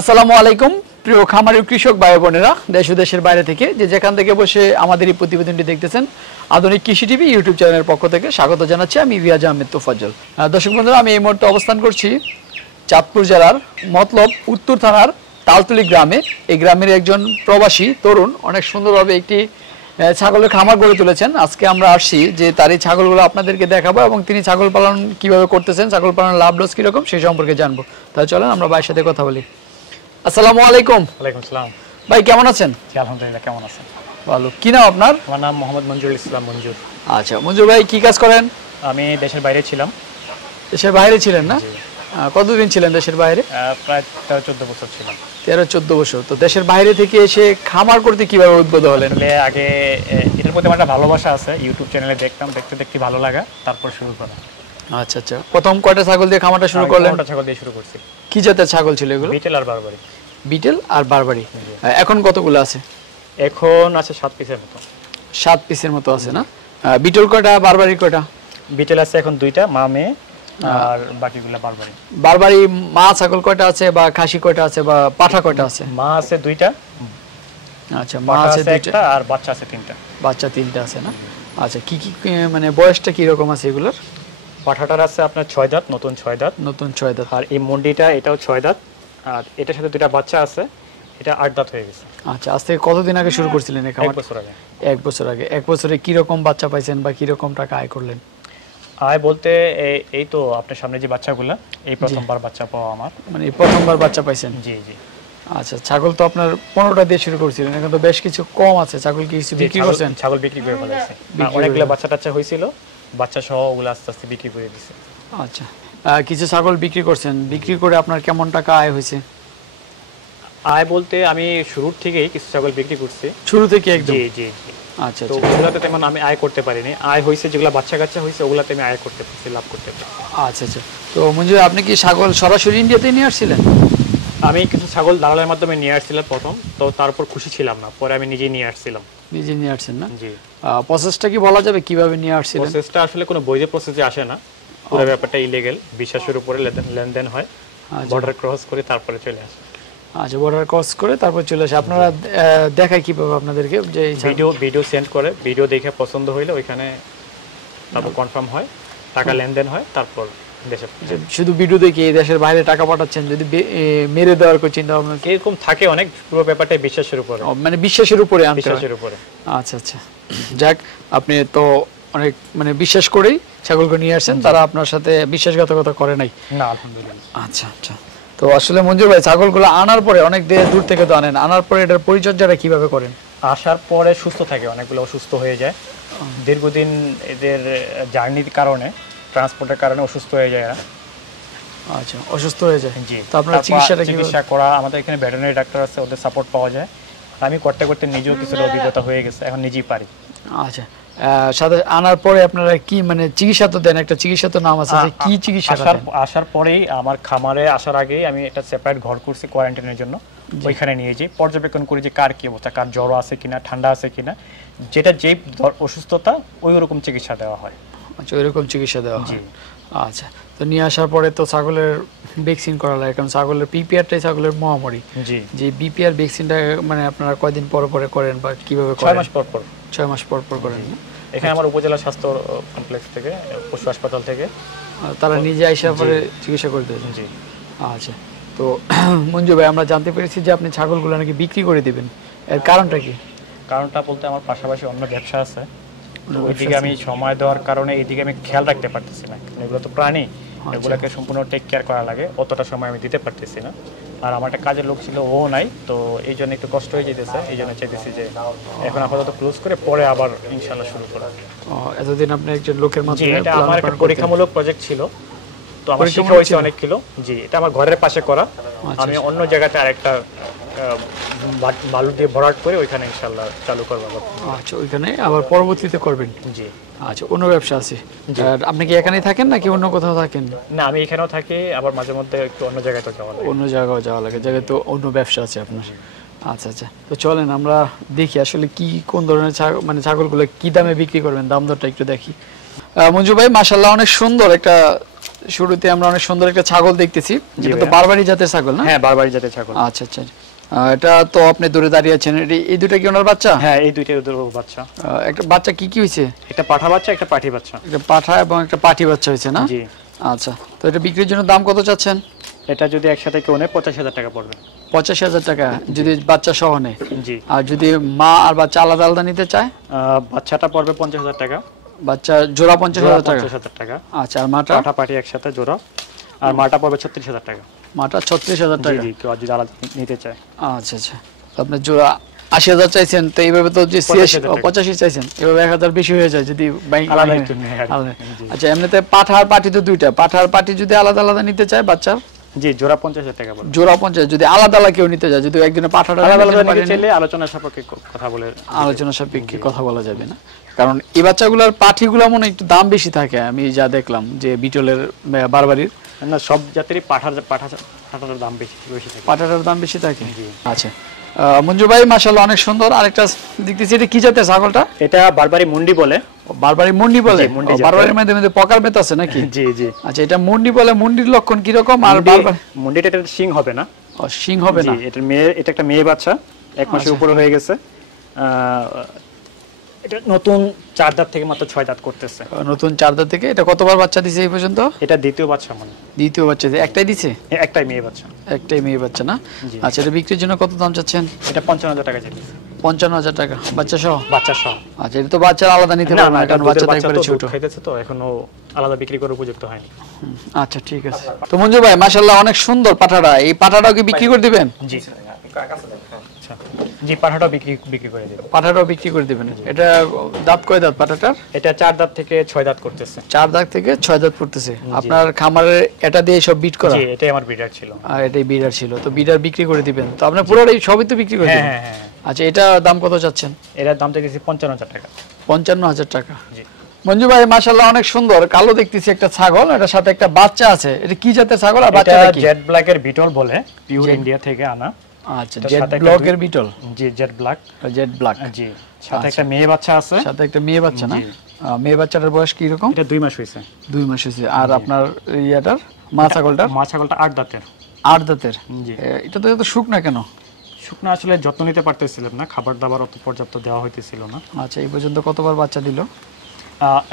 আসসালামু আলাইকুম প্রিয় খামারি কৃষক ভাই বোনেরা, দেশ ও দেশের বাইরে থেকে যে যেখান থেকে বসে আমাদের এই প্রতিবেদনটি দেখতেছেন, আধুনিক কৃষি টিভি ইউটিউব চ্যানেলের পক্ষ থেকে স্বাগত জানাচ্ছি। আমি রিয়াজ আহমেদ তোফাজ্জল। দর্শক বন্ধুরা, আমি এই মুহূর্তে অবস্থান করছি চাঁদপুর জেলার মতলব উত্তর থানার তালতলি গ্রামে। এই গ্রামের একজন প্রবাসী তরুণ অনেক সুন্দরভাবে একটি ছাগলের খামার গড়ে তুলেছেন। আজকে আমরা আসছি যে তার এই ছাগলগুলো আপনাদেরকে দেখাবো এবং তিনি ছাগল পালন কিভাবে করতেছেন, ছাগল পালনের লাভ লস কিরকম সেই সম্পর্কে জানবো। তাহলে চলেন আমরা ভাইয়ের সাথে কথা বলি। আসসালামু আলাইকুম। ওয়ালাইকুম আসসালাম। ভাই কেমন আছেন? আলহামদুলিল্লাহ, কেমন আছেন? ভালো। কি নাম আপনার? আমার নাম মোহাম্মদ মঞ্জুরুল ইসলাম মঞ্জুর। আচ্ছা মঞ্জুর ভাই, কি কাজ করেন? আমি দেশের বাইরে ছিলাম। দেশের বাইরে ছিলেন না? কতদিন ছিলেন দেশের বাইরে? প্রায় 13-14 বছর ছিলাম। 13-14 বছর। তো দেশের বাইরে থেকে এসে খামার করতে কিভাবে উদ্বুদ্ধ হলেন? আগে এটার প্রতি আমার একটা ভালোবাসা আছে, ইউটিউব চ্যানেলে দেখতাম, দেখতে দেখতে ভালো লাগা, তারপর শুরু করা। আচ্ছা আচ্ছা। প্রথম কয়টা ছাগল দিয়ে খামারটা শুরু করলেন? কয়টা ছাগল দিয়ে শুরু করছি। কি জাতের ছাগল ছিল এগুলো? বিটেল আর বারবারি। বিটেল আর বারবারি। এখন কতগুলো আছে? এখন আছে 7 পিসের মতো। 7 পিসের মতো আছে না? বিটেল কয়টা, বারবারি কয়টা? বিটেল আছে এখন 2টা, মা মেয়ে, আর বাকিগুলো বারবারি। বারবারি মা ছাগল কয়টা আছে বা খাসি কয়টা আছে বা পাঠা কয়টা আছে? মা আছে 2টা। আচ্ছা, মা আছে 2টা আর বাচ্চা আছে 3টা। বাচ্চা 3টা আছে না? আচ্ছা, কি কি মানে বয়সটা কি রকম আছে এগুলোর? পাঠাটার আছে আপনার 6 দাঁত, নতুন 6 দাঁত। নতুন 6 দাঁত। আর এই মন্ডিটা এটাও 6 দাঁত, আর এটার সাথে 2টা বাচ্চা আছে, এটা 8 দাঁত হয়ে গেছে। আচ্ছা, আজ থেকে কতদিন আগে শুরু করছিলেন এই খামার? 1 বছর আগে। 1 বছর আগে। 1 বছরে কি রকম বাচ্চা পাইছেন বা কি রকম টাকা আয় করলেন? আয় বলতে এই তো আপনার সামনে যে বাচ্চাগুলো, এই প্রথমবার বাচ্চা পাওয়া আমার। মানে প্রথমবার বাচ্চা পাইছেন? জি জি। আচ্ছা, ছাগল তো আপনার 15টা দিয়ে শুরু করছিলেন, এখন তো বেশ কিছু কম আছে। ছাগল কি কিছু বিক্রি করছেন? ছাগল বিক্রি করে ফেলেছি। অনেকগুলো বাচ্চা টাচ্চা হয়েছিল, বাচ্চা সহ ওগুলো আস্তে আস্তে বিক্রি করে দিয়েছে। আচ্ছা, কিছু ছাগল বিক্রি করছেন, বিক্রি করে আপনার কেমন টাকা আয় হয়েছে? আয় বলতে আমি শুরুর থেকেই কিছু ছাগল বিক্রি করছি। শুরু থেকে একদম? জি জি জি। আচ্ছা, তো ওগুলাতে তেমন আমি আয় করতে পারিনি। আয় হয়েছে যেগুলো বাচ্চা কাচ্চা হয়েছে, ওগুলাতে আমি আয় করতে পারছি, লাভ করতে পারছি। আচ্ছা আচ্ছা। তো মঞ্জুর, আপনি কি ছাগল সরাসরি ইন্ডিয়াতে নিয়ে আসছিলেন? আমি কিছু ছাগল দালালের মাধ্যমে নিয়ে আসছিলাম প্রথম, তো তারপর খুশি ছিলাম না, পরে আমি নিজেই নিয়ে আসছিলাম। নিজে নিয়ে আসছেন না? জি। প্রসেসটা কি বলা যাবে কিভাবে নিয়ে আসছিলেন? প্রসেসটা আসলে কোনো বৈধ প্রসেসে আসে না, পুরো ব্যাপারটা ইলিগ্যাল। বিশ্বাসের উপরে লেনদেন হয়, বর্ডার ক্রস করে তারপরে চলে আসে। আচ্ছা, বর্ডার ক্রস করে তারপর চলে আসে। আপনারা দেখায় কিভাবে আপনাদেরকে? যে ভিডিও সেন্ড করে, ভিডিও দেখে পছন্দ হইলে ওইখানে তারপর কনফার্ম হয়, টাকা লেনদেন হয়, তারপর দেশে। শুধু ভিডিও দেখে এই দেশের বাইরে টাকা পাঠাচ্ছেন? যদি মেরে দেওয়ার কোনো চিন্তা ভাবনা এরকম থাকে অনেক, পুরো ব্যাপারটা বিশ্বাসের উপরে। মানে বিশ্বাসের উপরে? বিশ্বাসের উপরে। আচ্ছা আচ্ছা। যাক, আপনি তো অনেক মানে বিশ্বাস করেই ছাগলকে নিয়ে আসছেন, তারা আপনার সাথে বিশ্বাসঘাতকতা করে নাই? না, আলহামদুলিল্লাহ। আচ্ছা আচ্ছা। তো আসলে মঞ্জুর ভাই, ছাগলগুলো আনার পরে অনেক দূর থেকে তো আনেন, আনার পরে এটার পরিচর্যাটা কিভাবে করেন? আসার পরে সুস্থ থাকে, অনেকগুলো অসুস্থ হয়ে যায় দীর্ঘদিন এদের জার্নির কারণে, ট্রান্সপোর্টের কারণে অসুস্থ হয়ে যায়। আচ্ছা, অসুস্থ হয়ে যায়। জি। তো আপনারা চিকিৎসা করা, আমাদের এখানে ভেটেরিনারি ডাক্তার আছে, ওদের সাপোর্ট পাওয়া যায়। আমি করতে করতে নিজেও কিছুটা অভিজ্ঞতা হয়ে গেছে, এখন নিজেই পারি। আচ্ছা, সাথে আনার পরে আপনারা কি মানে চিকিৎসা তো দেন? একটা চিকিৎসা তো নাম আছে, যে কি চিকিৎসা? আসার পরেই আমার খামারে আসার আগেই আমি একটা সেপারেট ঘর করছি কোয়ারেন্টাইনের জন্য। ওইখানে নিয়ে যাই, পর্যবেক্ষণ করি যে কার কি অবস্থা, কার জ্বর আছে কিনা, ঠান্ডা আছে কিনা, যেটা যেই অসুস্থতা ওই রকম চিকিৎসা দেওয়া হয়। আচ্ছা, ওইরকম চিকিৎসা দেওয়া হয়। আচ্ছা, তো নিয়ে আসার পরে তো ছাগলের ভ্যাকসিন করা লাগে, কারণ ছাগলের পিপিআরটাই ছাগলের মহামারী। জি। যে বিপিআর ভ্যাকসিনটা মানে আপনারা কয়দিন পর পরে করেন বা কিভাবে করেন? 6 মাস পর পর। 6 মাস পর পর করেন? এখানে আমার উপজেলা স্বাস্থ্য কমপ্লেক্স থেকে, পশু হাসপাতাল থেকে তারা নিজে আইসা পরে চিকিৎসা করে দেন? জি। আচ্ছা, তো মঞ্জু ভাই, আমরা জানতে পেরেছি যে আপনি ছাগলগুলো নাকি বিক্রি করে দিবেন, এর কারণটা কি? কারণটা বলতে আমার পাশাপাশি অন্য ব্যবসা আছে, ওইদিকে আমি সময় দেওয়ার কারণে এইদিকে আমি খেয়াল রাখতে পারতেছি না। এগুলো তো প্রাণী, এগুলোকে সম্পূর্ণ টেক কেয়ার করা লাগে, অতটা সময় আমি দিতে পারতেছি না। আর আমার একটা কাজের লোক ছিল, ও নাই, তো এই জন্য একটু কষ্ট হয়ে যেতেছে। এই জন্য চাইতেছি যে এখন আপাতত ক্লোজ করে পরে আবার ইনশাল্লাহ শুরু করা। এতদিন আপনি একজন লোকের মাধ্যমে? এটা আমার একটা পরীক্ষামূলক প্রজেক্ট ছিল, তো আমার শিক্ষা হয়েছে অনেক কিলো। জি, এটা আমার ঘরের পাশে করা। আমি অন্য জায়গাতে আরেকটা বালু দিয়ে ভরাট করে ওইখানে ইনশাআল্লাহ চালু করব। আচ্ছা, ওইখানে আবার পরবর্তীতে করবেন? জি। আচ্ছা, অন্য ব্যবসা আছে? আর আপনি কি এখানেই থাকেন নাকি অন্য কোথাও থাকেন? না, আমি এখানেও থাকি, আবার মাঝে মধ্যে একটু অন্য জায়গায় তো যাওয়া লাগে। অন্য জায়গায় যাওয়া লাগে, জায়গায় তো অন্য ব্যবসা আছে আপনার। আচ্ছা আচ্ছা, তো চলেন আমরা দেখি আসলে কি কোন ধরনের মানে ছাগলগুলো কি দামে বিক্রি করবেন, দাম দরটা একটু দেখি। মঞ্জু ভাই মাশাআল্লাহ অনেক সুন্দর একটা, শুরুতে আমরা অনেক সুন্দর একটা ছাগল দেখতেছি, যেটা তো বারবারি জাতের ছাগল না? হ্যাঁ, বারবারি জাতের ছাগল। আচ্ছা আচ্ছা, এটা তো আপনি দূরে দাঁড়িয়ে আছেন, এই দুটো কি ওনার বাচ্চা? হ্যাঁ, এই দুইটাই ওদের বাচ্চা। একটা বাচ্চা কি কি হয়েছে? একটা পাঠা বাচ্চা, একটা পাঠি বাচ্চা। একটা পাঠা এবং একটা পাঠি বাচ্চা হয়েছে না? জি। আচ্ছা, তো এটা বিক্রির জন্য দাম কত চাচ্ছেন? এটা যদি একসাথে কেউ নেয় 85,000 টাকা পড়বে। 85,000 টাকা যদি বাচ্চা সহ নেয়? জি। আর যদি মা আর বাচ্চা আলাদা আলাদা নিতে চায়? বাচ্চাটা পড়বে 50,000 টাকা, বাচ্চা জোড়া 50,000 টাকা। 50,000 টাকা। আচ্ছা, আর মাটা? পাঠা পাঠি একসাথে জোড়া, আর মাটা পড়বে 36,000 টাকা। মাটা 36,000 টাকা। জি, কেউ যদি আলাদা নিতে চায়। আচ্ছা আচ্ছা, তো আপনি জোড়া 80,000 চাইছেন, তো এইভাবে তো যে 85 চাইছেন, এভাবে 1,000 বেশি হয়ে যায় যদি আলাদা একটু নেয় আর কি। আচ্ছা, এমনিতে পাঠা আর পাঠি তো দুইটা, পাঠা আর পাঠি যদি আলাদা আলাদা নিতে চায় বাচ্চা? জি, জোড়া 50,000 টাকা পড়বে। জোড়া 50, যদি আলাদা আলাদা কেউ নিতে যায়, যদি একদিনে পাঠাটা আলাদা আলাদা নিতে চাইলে আলোচনা সাপেক্ষে কথা বলে, আলোচনা সাপেক্ষে কথা বলা যাবে না? কারণ এই বাচ্চাগুলোর পাঠিগুলো মনে একটু দাম বেশি থাকে, আমি যা দেখলাম যে বিটলের বারবারির। না, সব জাতেরই পাঠার দাম বেশি থাকে। পাঠাটার দাম বেশি থাকে। আচ্ছা, মঞ্জু ভাই মাশাআল্লাহ অনেক সুন্দর। আরেকটা দেখতেছি, এটা কি জাতের ছাগলটা? এটা বারবারি মুন্ডি বলে। বারবারি মুন্ডি বলে? বারবারির মধ্যে প্রকার ভেদ আছে নাকি? জি জি। আচ্ছা, এটা মুন্ডি বলে, মুন্ডির লক্ষণ কি রকম? আর মুন্ডিটা এটা শিং হবে না। শিং হবে না? এটা একটা মেয়ে বাচ্চা, 1 মাসের উপরে হয়ে গেছে। এটা নতুন 4 দাঁত থেকে মাত্র 6 দাঁত করতেছে। নতুন 4 দাঁত থেকে। এটা কতবার বাচ্চা দিছে এই পর্যন্ত? এটা দ্বিতীয় বাচ্চা মানে। দ্বিতীয় বাচ্চা একটাই দিছে? একটাই মেয়ে বাচ্চা। একটাই মেয়ে বাচ্চা না? আচ্ছা, এটা বিক্রির জন্য কত দাম চাচ্ছেন? এটা 55,000 টাকা চাইছে। 55,000 টাকা বাচ্চা সহ? বাচ্চা সহ। আচ্চা, এটা তো বাচ্চা আলাদা নিতে পারবে না, কারণ বাচ্চাটা একবারে ছোট। খাইতেছে তো এখনো আলাদা বিক্রি করার উপযুক্ত হয়নি। আচ্ছা, ঠিক আছে। তো মঞ্জু ভাই মাশাআল্লাহ অনেক সুন্দর পাঠাটা, এই পাঠাটাও কি বিক্রি করে দিবেন? জি। আচ্ছা, জি, পাঠাটাও বিক্রি করে দেব। পাঠাটাও বিক্রি করে দিবেন। এটা দাঁত কয় দাঁত পাঠাটার? এটা 4 দাঁত থেকে 6 দাঁত করতেছে। 4 দাঁত থেকে 6 দাঁত পড়তেছে। আপনার খামারে এটা দিয়ে সব বিট করা? জি, এটাই আমার বিডার ছিল। আর এটাই বিডার ছিল, তো বিডার বিক্রি করে দিবেন, তো আপনি পুরোটাই সবই তো বিক্রি করে দিবেন? হ্যাঁ হ্যাঁ। আচ্ছা, এটা দাম কত চাচ্ছেন? এটার দাম দেখেছি 55,000 টাকা। 55,000 টাকা। জি। মঞ্জু ভাই মাশাআল্লাহ অনেক সুন্দর, কালো দেখতেছি একটা ছাগল, এটার সাথে একটা বাচ্চা আছে। এটা কি জাতের ছাগল আর বাচ্চাটা কি? জেড ব্ল্যাকের বিটল বলে, পিওর ইন্ডিয়া থেকে আনা। আচ্ছা, জেড ব্ল্যাকের বিটল। জি, জেড ব্ল্যাক। Zed Black. জি, সাথে একটা মেয়ে বাচ্চা আছে। সাথে একটা মেয়ে বাচ্চা না? মেয়ে বাচ্চাটার বয়স কি রকম? এটা 2 মাস হইছে। 2 মাস হইছে। আর আপনার ইয়াটার মা ছাগলটার? মা ছাগলটা 8 দাঁতের। 8 দাঁতের। জি। এটা তো এত শুকনা কেন? শুকনা আসলে যত্ন নিতে পারতেছিলাম না, খাবার দাবার অত পর্যাপ্ত দেওয়া হইতেছিল না। আচ্ছা, এই পর্যন্ত কতবার বাচ্চা দিল?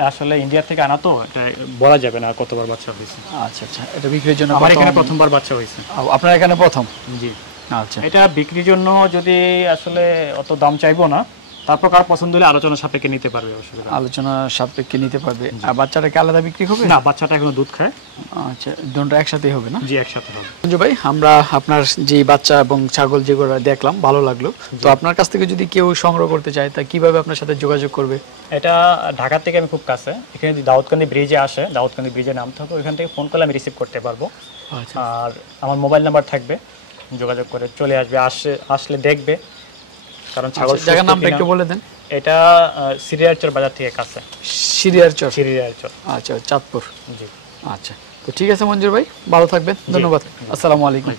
আসলে ইন্ডিয়া থেকে আনা তো, এটা বলা যাবে না কতবার বাচ্চা হইছে। আচ্ছা আচ্ছা, এটা বিক্রির জন্য আমার এখানে প্রথমবার বাচ্চা হইছে। আপনার এখানে প্রথম? জি। আচ্ছা, এটা বিক্রির জন্য যদি আসলে অত দাম চাইবো না, তারপর কার পছন্দ হলে আলোচনা সাপেক্ষে নিতে পারবে, অসুবিধা। আলোচনা সাপেক্ষে নিতে পারবে। আর বাচ্চাটা কি আলাদা বিক্রি হবে? না, বাচ্চাটা এখনো দুধ খায়। আচ্ছা, দুটোটা একসাথেই হবে না? জি, একসাথে হবে। মঞ্জু ভাই, আমরা আপনার যে বাচ্চা এবং ছাগল যেগুলো দেখলাম ভালো লাগলো, তো আপনার কাছ থেকে যদি কেউ সংগ্রহ করতে চায় তা কিভাবে আপনার সাথে যোগাযোগ করবে? এটা ঢাকা থেকে আমি খুব কাছে, এখানে যদি দাউদকান্দি ব্রিজে আসে, দাউদকান্দি ব্রিজে নামতে হবে, ওইখান থেকে ফোন করলে আমি রিসিভ করতে পারবো। আচ্ছা। আর আমার মোবাইল নাম্বার থাকবে, যোগাযোগ করে চলে আসবে, আসলে দেখবে। কারণ ছাগল জায়গার নামটা একটু বলে দেন। এটা সিরিয়ারচর বাজার থেকে কাছে। সিরিয়ারচর? সিরিয়ারচর। আচ্ছা, চাঁদপুর। জি। আচ্ছা, তো ঠিক আছে মঞ্জুর ভাই, ভালো থাকবেন, ধন্যবাদ। আসসালামু আলাইকুম।